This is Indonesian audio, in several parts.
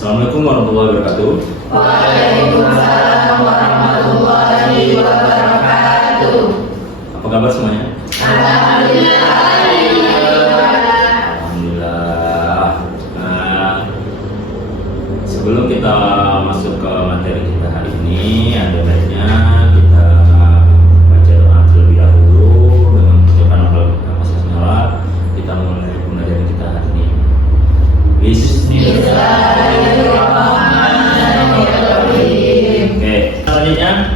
Assalamualaikum warahmatullahi wabarakatuh. Waalaikumsalam warahmatullahi wabarakatuh. Apa kabar semuanya? Alhamdulillah. Alhamdulillah. Nah, sebelum kita masuk ke materi kita hari ini, ada baiknya kita baca doa terlebih dahulu dengan mengucapkan alhamdulillah. Kita mulai pembelajaran kita hari ini. Bismillahirrahmanirrahim. Oke, selanjutnya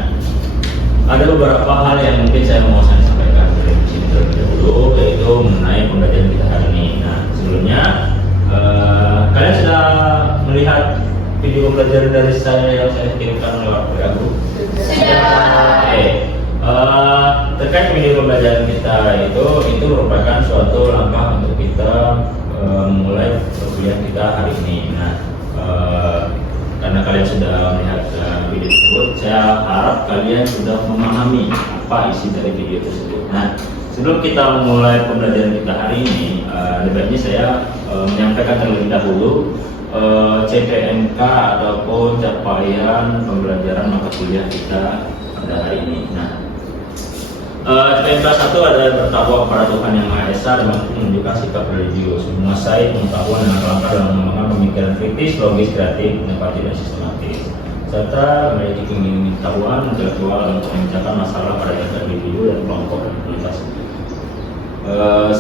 ada beberapa hal yang mungkin saya mau sampaikan dari sini terlebih dahulu, yaitu mengenai pembelajaran kita hari ini. Nah, sebelumnya kalian sudah melihat video pembelajaran dari saya yang saya kirimkan lewat WA Group? Sudah. Oke. Terkait video pembelajaran kita itu merupakan suatu langkah untuk kita memulai perkuliahan kita hari ini. Nah, karena kalian sudah melihat video tersebut, saya harap kalian sudah memahami apa isi dari video tersebut. Nah, sebelum kita memulai pembelajaran kita hari ini, baiknya saya menyampaikan terlebih dahulu CPNK ataupun capaian pembelajaran mata kuliah kita pada hari ini. Nah, CPNK 1 adalah bertakwa kepada Tuhan Yang Maha Esa dan mampu menunjukkan sikap religius, menguasai pengetahuan dan langkah dalam mengembangkan pemikiran kritis, logis, kreatif, inovatif, dan sistematis, serta memiliki pengetahuan intelektual untuk memecahkan masalah pada tingkat individu dan kelompok dan komunitas.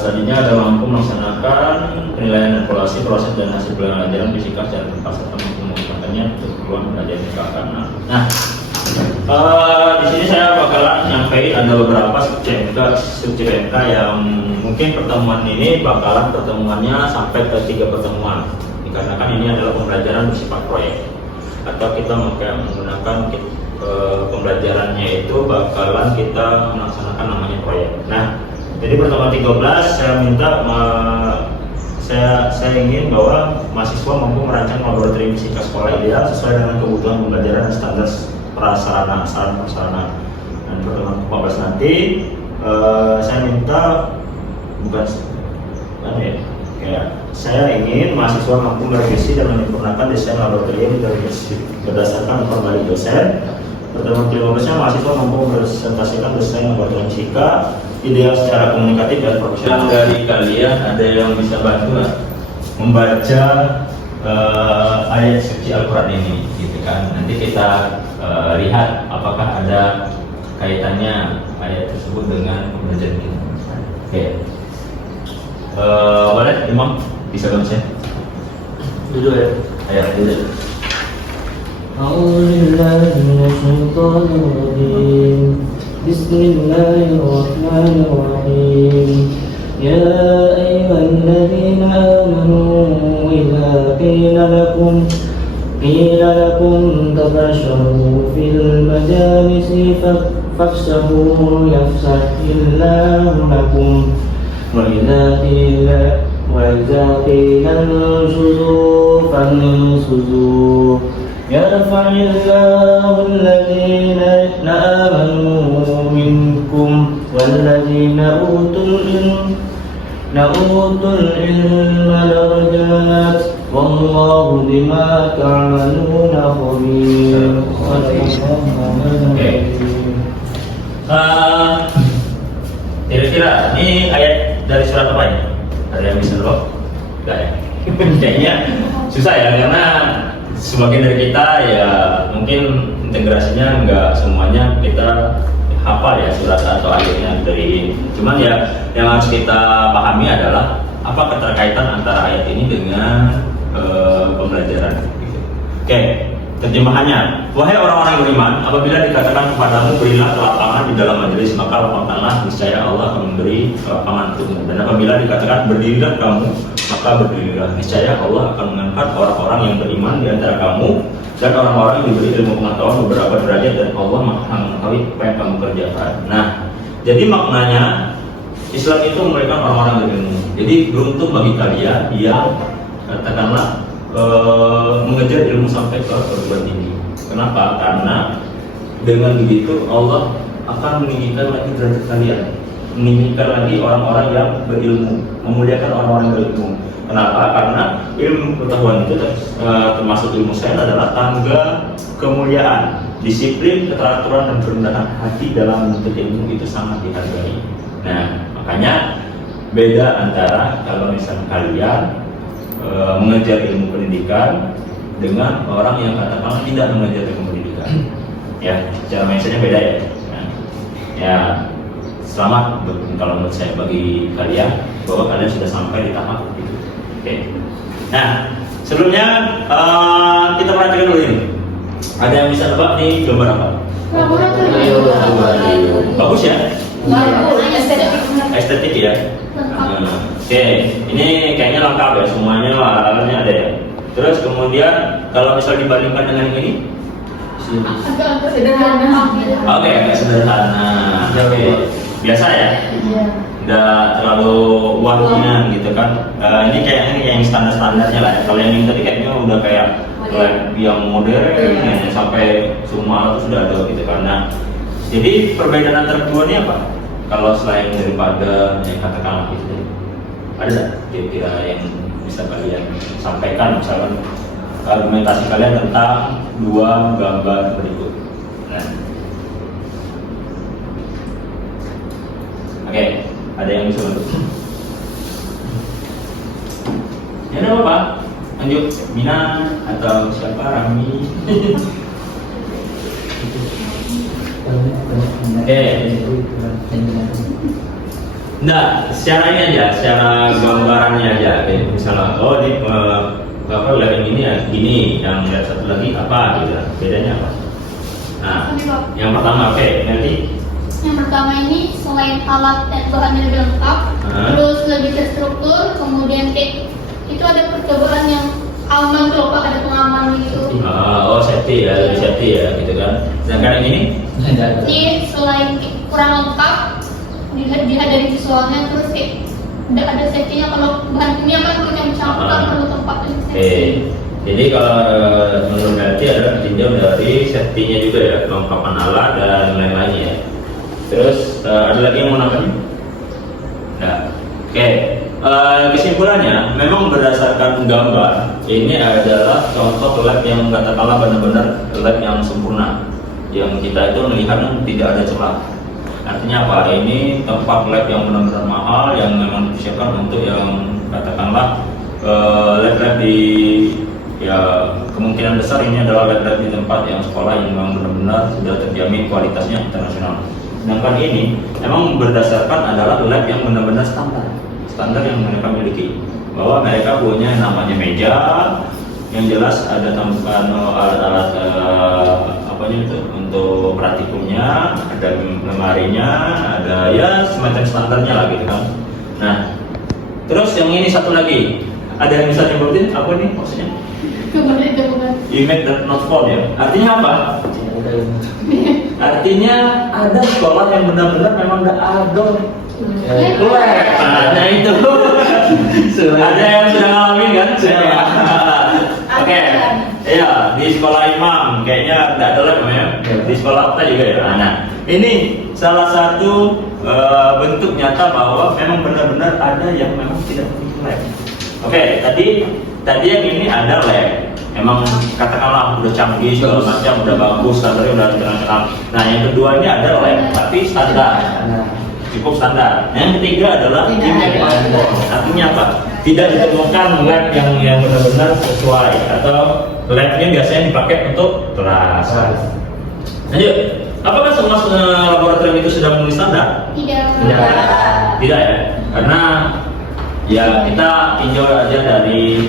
Selanjutnya ada mampu melaksanakan penilaian evaluasi proses dan hasil pembelajaran fisika secara tepat serta mampu menggunakannya untuk keperluan belajar fisika. Nah, di sini saya bakalan nyampein ada beberapa sub CPNK yang mungkin pertemuan ini bakalan pertemuannya sampai ke 3 pertemuan, dikarenakan ini adalah pembelajaran bersifat proyek atau kita menggunakan pembelajarannya itu bakalan kita melaksanakan namanya proyek. Nah, jadi pertemuan 13 saya minta saya ingin bahwa mahasiswa mampu merancang laboratorium fisika sekolah ideal sesuai dengan kebutuhan pembelajaran dan standar sarana. Dan pertemuan 14 nanti saya minta saya ingin mahasiswa mampu merevisi dan menyempurnakan desain laboratorium berdasarkan informasi dosen. Pertemuan 15-nya mahasiswa mampu mempresentasikan desain laboratorium fisika ideal secara komunikatif dan profesional. Dari kalian ada yang bisa bantu nggak membaca ayat suci Al-Quran ini, gitu kan? Nanti kita lihat apakah ada kaitannya ayat tersebut dengan pembelajaran kita. Oke. Boleh, Imam bisa baca? Duduk ya. Ayo, duduk. A'udzubillahi Bismillahirrahmanirrahim. Ya ayyuhalladzina amanu idza qila lakum tabasharu fil majalisi fafsahu yafsahillahu lakum wa idza qila anshuzu fanshuzu yarfa'illahu alladhina amanu minkum walladzina utul ilma darajat wallahu bima ta'maluna khabir. Kira-kira ini ayat dari surat apa ya? Ada yang bisa jawab? Enggak ya? Kayaknya susah ya, karena sebagian dari kita ya mungkin integrasinya enggak semuanya kita hafal ya surat atau ayatnya dari. Cuman ya yang harus kita pahami adalah apa keterkaitan antara ayat ini dengan pembelajaran. Oke, terjemahannya, wahai orang-orang yang beriman, apabila dikatakan kepadamu berilah kelapangan di dalam majelis, maka lapangkanlah, niscaya Allah akan memberi kelapangan untukmu. Dan apabila dikatakan berdirilah kamu, maka berdirilah, niscaya Allah akan mengangkat orang-orang yang beriman di antara kamu dan orang-orang yang diberi ilmu pengetahuan beberapa derajat, dan Allah Maha mengetahui apa yang kamu kerjakan. Nah, jadi maknanya Islam itu memberikan orang-orang berilmu. Jadi beruntung bagi kalian yang katakanlah mengejar ilmu sampai ke perguruan tinggi. Kenapa? Karena dengan begitu Allah akan meninggikan lagi derajat kalian, meninggikan lagi orang-orang yang berilmu, memuliakan orang-orang yang berilmu. Kenapa? Karena ilmu pengetahuan itu termasuk ilmu sains adalah tangga kemuliaan, disiplin, keteraturan dan kerendahan hati dalam menuntut ilmu itu sangat dihargai. Nah, makanya beda antara kalau misalnya kalian mengejar ilmu pendidikan dengan orang yang katakanlah tidak mengejar ilmu pendidikan. Ya, cara mindsetnya beda ya. Nah, ya, selamat kalau menurut saya bagi kalian bahwa kalian sudah sampai di tahap itu. Oke. Nah, sebelumnya kita perhatikan dulu ini. Ada yang bisa nebak nih gambar apa? Bagus ya? Estetik ya. Oke, ini kayaknya lengkap ya, semuanya alatnya ada ya. Terus kemudian kalau misal dibandingkan dengan yang ini, oke, agak sederhana. Oke, biasa ya. Nggak terlalu wah-wahan gitu kan. Ini kayaknya yang standar-standarnya lah ya. Kalau yang ini tadi kayaknya udah kayak yang modern, yang sampai semua alat sudah ada gitu kan. Nah, jadi perbedaan antara kedua ini apa? Kalau selain daripada yang katakanlah itu, ada nggak kira-kira yang bisa kalian sampaikan, misalkan argumentasi kalian tentang dua gambar berikut? Nah, oke, ada yang bisa bantu? Ya udah apa? Lanjut, Mina atau siapa? Rami? Oke. Nah, secara ini aja, secara gambarannya aja. Oke, misalnya, oh ini apa yang ini ya gini, yang satu lagi apa gitu, bedanya apa? Nah, yang pertama, oke, nanti. Yang pertama ini selain alat dan bahannya lebih lengkap, terus lebih terstruktur, kemudian itu ada percobaan yang aman tuh Pak, ada pengaman gitu. Oh safety ya, lebih safety ya gitu kan. Sedangkan yang ini? Ini selain kurang lengkap, dilihat dari visualnya, terus udah ada safety-nya. Kalau bahan kimia kan perlu yang dicampurkan, perlu tempat yang safety. Jadi kalau menurut Nanti ada ditinjau dari safety-nya juga ya, kelengkapan alat dan lain-lainnya ya. Terus ada lagi yang mau nambahin? Nah, oke. Kesimpulannya, memang berdasarkan gambar ini adalah contoh lab yang katakanlah benar-benar lab yang sempurna, yang kita itu melihat tidak ada celah. Artinya apa? Ini tempat lab yang benar-benar mahal, yang memang disiapkan untuk yang katakanlah lab-lab di ya kemungkinan besar ini adalah lab-lab di tempat yang sekolah yang memang benar-benar sudah terjamin kualitasnya internasional. Sedangkan ini memang berdasarkan adalah lab yang benar-benar standar yang mereka miliki, bahwa mereka punya namanya meja yang jelas ada tambahan alat-alat apanya itu untuk praktikumnya, ada lemarinya, ada ya semacam standarnya lah gitu kan. Nah, terus yang ini satu lagi, ada yang bisa nyebutin apa nih maksudnya? Image that not fall ya. Artinya apa? Artinya ada sekolah yang benar-benar memang udah ada. Nah itu ada yang sudah ngalamin kan? Oke, iya di sekolah imam kayaknya nggak ada lab ya. Di sekolah apa juga ya. Nah ini salah satu bentuk nyata bahwa memang benar-benar ada yang memang tidak memiliki lab. Oke, tadi yang ini ada lab. Emang katakanlah udah canggih segala macam, udah bagus, standarnya udah internasional. Nah yang kedua ini ada lab tapi standar. Cukup standar. Yang ketiga adalah image. Artinya apa? Tidak ditemukan lab yang benar-benar sesuai, atau labnya biasanya dipakai untuk kelas. Lanjut. Apakah semua laboratorium itu sudah memenuhi standar? Tidak. Tidak ya. Karena ya kita tinjau aja dari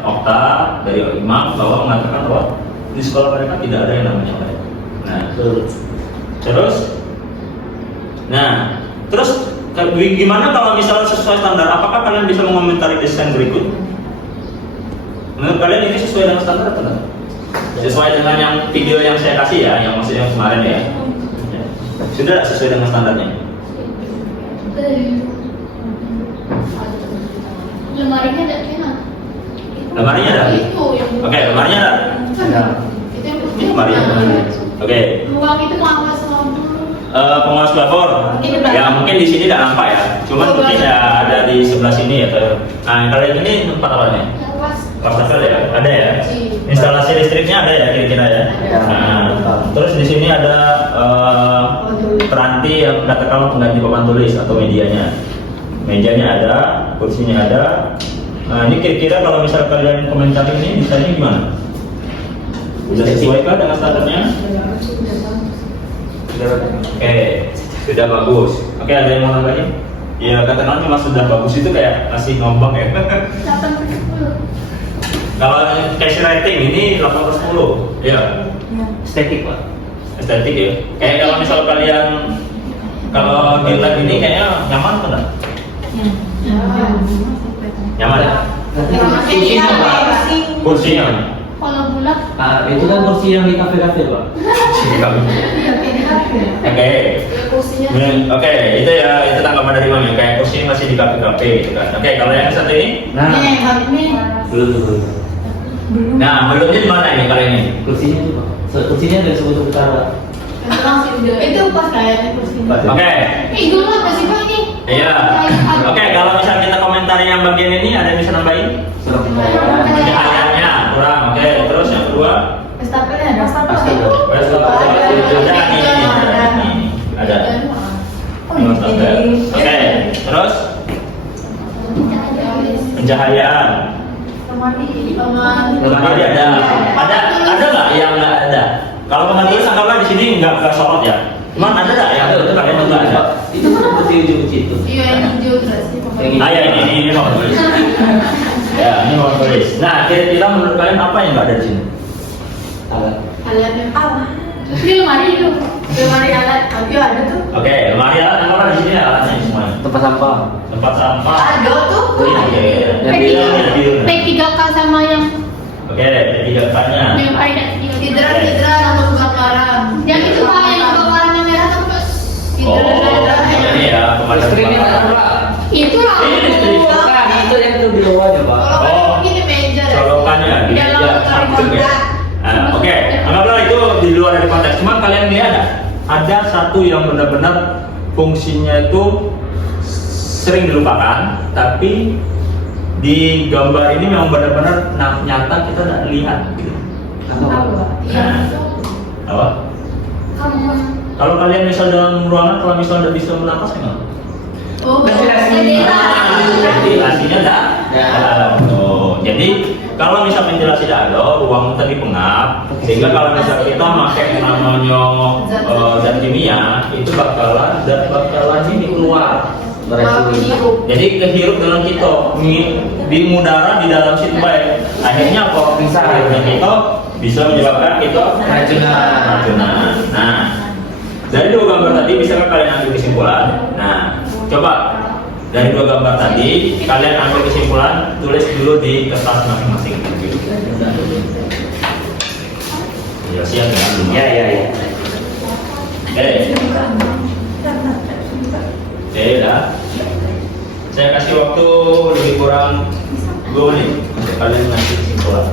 Okta, dari Imam bahwa mengatakan bahwa di sekolah mereka tidak ada yang namanya lab. Nah, terus gimana kalau misalnya sesuai standar? Apakah kalian bisa mengomentari desain berikut? Menurut kalian ini sesuai dengan standar atau tidak? Sesuai dengan yang video yang saya kasih ya, yang maksudnya kemarin ya? Sudah sesuai dengan standarnya? Lemarinya ada kena. Lemarinya ada? Oke, lemarinya ada? Itu yang Lemarinya ada. Oke. Ruang itu mau awas lampu. pengawas pelapor. Ya mungkin di sini tidak nampak ya. Cuman mungkin ya ada di sebelah sini ya. Nah kalau yang ini tempat apa nih? Kamar ya? Ada ya? Instalasi listriknya ada ya kira-kira ya? Nah, terus di sini ada peranti yang katakanlah pengganti papan tulis atau medianya. Mejanya ada, kursinya ada. Nah ini kira-kira kalau misal kalian komentar ini misalnya gimana? Sudah sesuai kah dengan standarnya? Oke, sudah bagus. Oke, ada yang mau nambahin? Ya katakanlah cuma sudah bagus itu kayak masih ngomong ya. 8/10. Kalau cashier rating ini 8/10. Ya. Estetik Pak. Estetik ya. Kayak kalau misal kalian kalau dilihat ini kayaknya nyaman kan? Nyaman ya? Kursinya Pak. Kursinya. Kalau bulat, Itu kan kursi yang di kafe-kafe Pak. Oke. Oke, itu ya itu tanggapan dari Mami. Kayak kursi masih di kafe-kafe gitu kan. Oke, kalau yang satu ini? Belum. Nah, belumnya di mana ini kali ini? Kursinya itu Pak. Kursinya dari sebelah utara. itu pas kayaknya kursinya. Oke. Dulu apa sih Pak ini? Iya. Oke, kalau misal kita komentari yang bagian ini ada yang bisa nambahin? Pencahayaannya kurang. Oke, terus yang kedua? Ada. Oke, terus pencahayaan. Lemari ada nggak yang nggak ada? Kalau papan tulis anggaplah di sini nggak sorot ya. Cuman ada nggak yang itu kalian nggak ada? Itu kan kursi ujung situ. Iya, yang hijau sih. Ah ya ini papan tulis. Ya ini papan tulis. Nah kira-kira menurut kalian apa yang nggak ada di sini? Alat yang ini lemari itu. Lemari alat audio ada tuh. Oke, lemari alat yang mana di sini alatnya semuanya? Tempat sampah. Tempat sampah. Ada tuh. P3K sama yang Oke, P3K-nya. lemari dan hidra sama kebakaran. Yang itu Pak yang kebakaran yang merah tuh terus Ini ya pemadam kebakaran. Itu lah. Ini listrik. Kan itu yang itu di bawahnya Pak. Oh, Ini meja. colokannya di meja samping ya. Oke, anggaplah itu di luar dari konteks. Cuman kalian lihat ada satu yang benar-benar fungsinya itu sering dilupakan, tapi di gambar ini memang benar-benar nyata kita tidak lihat. Apa? Kalau kalian misal dalam ruangan, kalau misal tidak bisa menapas gimana? Ventilasinya tidak. Jadi kalau misal ventilasi tidak ada, ruang tadi pengap, sehingga kalau misal kita pakai namanya zat kimia itu bakalan ini keluar. Jadi kehirup dalam kita di udara di dalam situ baik. Akhirnya kok bisa kita bisa menyebabkan kita racunan. Nah, dari dua gambar tadi bisa kalian ambil kesimpulan. Nah, coba dari dua gambar tadi kalian ambil kesimpulan, tulis dulu di kertas masing-masing. Ya siap ya. Ya. Oke, dah. Saya kasih waktu lebih kurang 2 menit untuk kalian ngasih kesimpulan.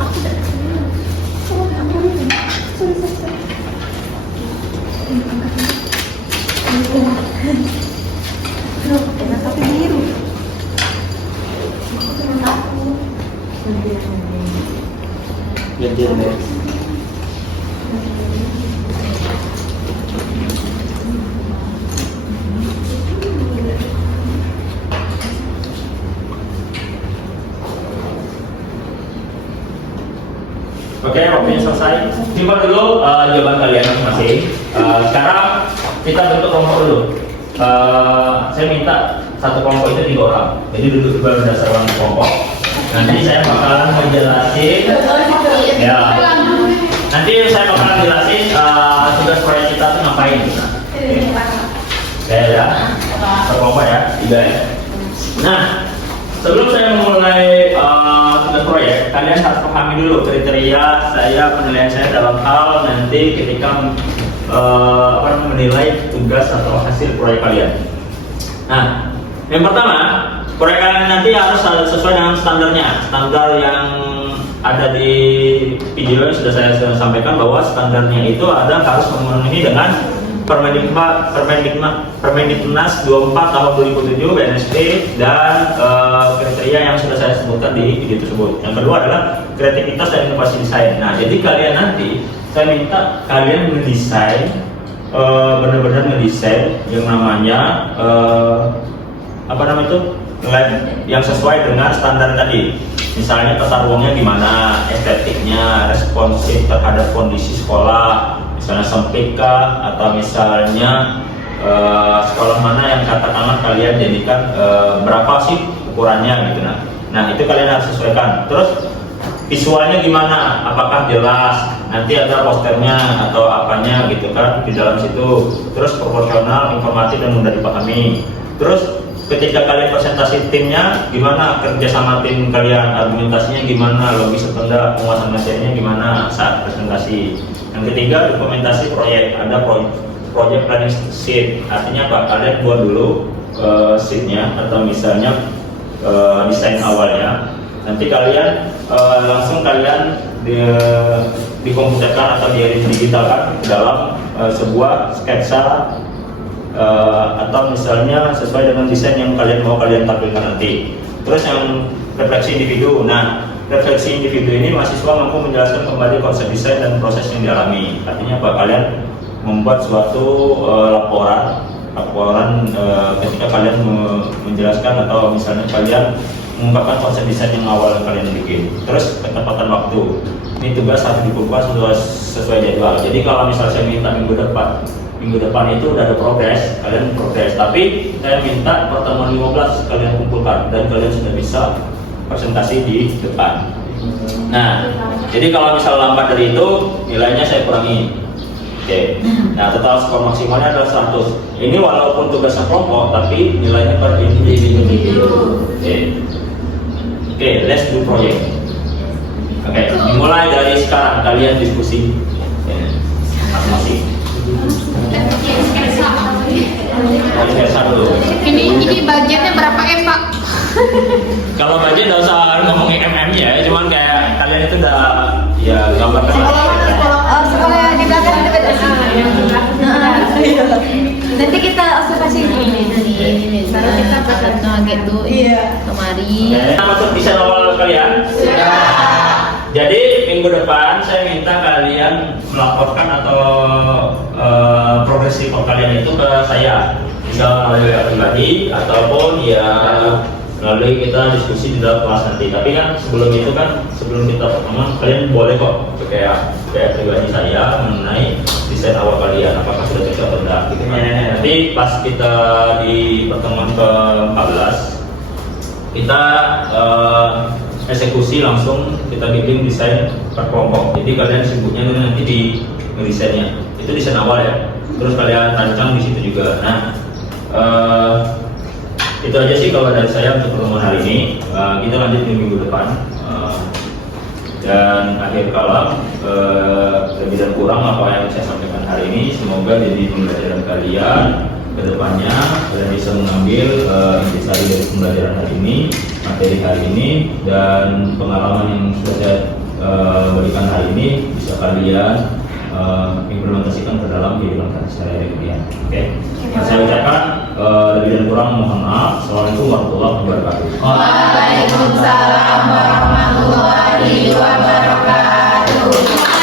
Oke, waktunya selesai. Simpan dulu jawaban kalian masing-masing. Sekarang kita bentuk kelompok dulu. Saya minta satu kelompok itu 3 orang. Jadi duduk berdasarkan kelompok. Nanti saya bakalan menjelasin. Ya. Nanti saya bakalan jelasin tugas proyek kita tuh ngapain. Saya ya. Satu kelompok ya, 3 ya. Nah, sebelum saya memulai tugas proyek, kalian harus pahami dulu kriteria saya, penilaian saya dalam hal nanti ketika menilai tugas atau hasil proyek kalian. Nah, yang pertama, proyek kalian nanti harus sesuai dengan standarnya. Standar yang ada di video yang sudah saya sampaikan bahwa standarnya itu harus memenuhi dengan Permendiknas 24 tahun 2007 BNSP dan kriteria yang sudah saya sebutkan di video tersebut. Yang kedua adalah kreativitas dan inovasi desain. Nah, jadi kalian nanti saya minta kalian mendesain, benar-benar mendesain yang namanya lab yang sesuai dengan standar tadi. Misalnya tata ruangnya gimana, estetiknya, responsif terhadap kondisi sekolah, misalnya sempit kah, atau misalnya sekolah mana yang katakanlah kalian jadikan berapa sih ukurannya gitu. Nah itu kalian harus sesuaikan. Terus visualnya gimana, apakah jelas, nanti ada posternya atau apanya gitu kan di dalam situ. Terus proporsional, informatif dan mudah dipahami. Terus ketika kalian presentasi timnya gimana, kerja sama tim kalian, argumentasinya gimana, logis atau enggak, penguasaan materinya gimana saat presentasi. Yang ketiga, dokumentasi proyek. Ada project planning sheet, artinya apa? Kalian buat dulu sheetnya atau misalnya desain awalnya. Nanti kalian langsung kalian dikomputerkan atau didigitalkan ke dalam sebuah sketsa atau misalnya sesuai dengan desain yang kalian mau kalian tampilkan nanti. Terus yang refleksi individu. Nah, refleksi individu ini mahasiswa mampu menjelaskan kembali konsep desain dan proses yang dialami. Artinya apa? Kalian membuat suatu laporan ketika kalian menjelaskan atau misalnya kalian mengungkapkan konsep desain yang awal kalian bikin. Terus ketepatan waktu. Ini tugas harus dikumpulkan sesuai jadwal. Jadi kalau misalnya saya minta minggu depan itu udah ada progres, kalian progres. Tapi saya minta pertemuan 15 kalian kumpulkan dan kalian sudah bisa presentasi di depan. Nah, jadi kalau misal lambat dari itu, nilainya saya kurangi. Oke. Nah, total skor maksimalnya adalah 100. Ini walaupun tugasnya kelompok, tapi nilainya per individu. Oke, let's do project. Oke, dimulai dari sekarang kalian diskusi masing-masing. Ini budgetnya berapa Pak? Kalau budget nggak usah ngomongin MM-nya ya, cuman kayak kalian itu udah ya gambarkan sekolah di belakang itu beda. Nanti kita observasi ini. Baru kita bakal gitu. Kemari. Masuk desain awal kalian. Jadi minggu depan saya minta kalian melaporkan atau progres report kalian itu ke saya, bisa melalui pribadi ataupun ya melalui kita diskusi di dalam kelas nanti. Tapi kan sebelum itu kan, sebelum kita pertemuan, kalian boleh kok kayak pribadi saya mengenai desain awal kalian, apakah sudah cocok atau tidak gitu kan. Nanti pas kita di pertemuan ke-14 kita eksekusi langsung, kita bikin desain per kelompok. Jadi kalian sibuknya nanti di desainnya. Itu desain awal ya. Terus kalian rancang di situ juga. Nah, itu aja sih kalau dari saya untuk pertemuan hari ini. Kita lanjut di minggu depan. Dan akhir kalam, lebih dan kurang apa yang saya sampaikan hari ini semoga jadi pembelajaran kalian ke depannya. Kalian bisa mengambil intisari dari pembelajaran hari ini, materi hari ini, dan pengalaman yang sudah saya berikan hari ini bisa kalian implementasikan ke dalam kehidupan sehari-hari kalian. Oke. Saya ucapkan lebih dan kurang mohon maaf. Assalamualaikum warahmatullahi wabarakatuh. Waalaikumsalam warahmatullahi wabarakatuh.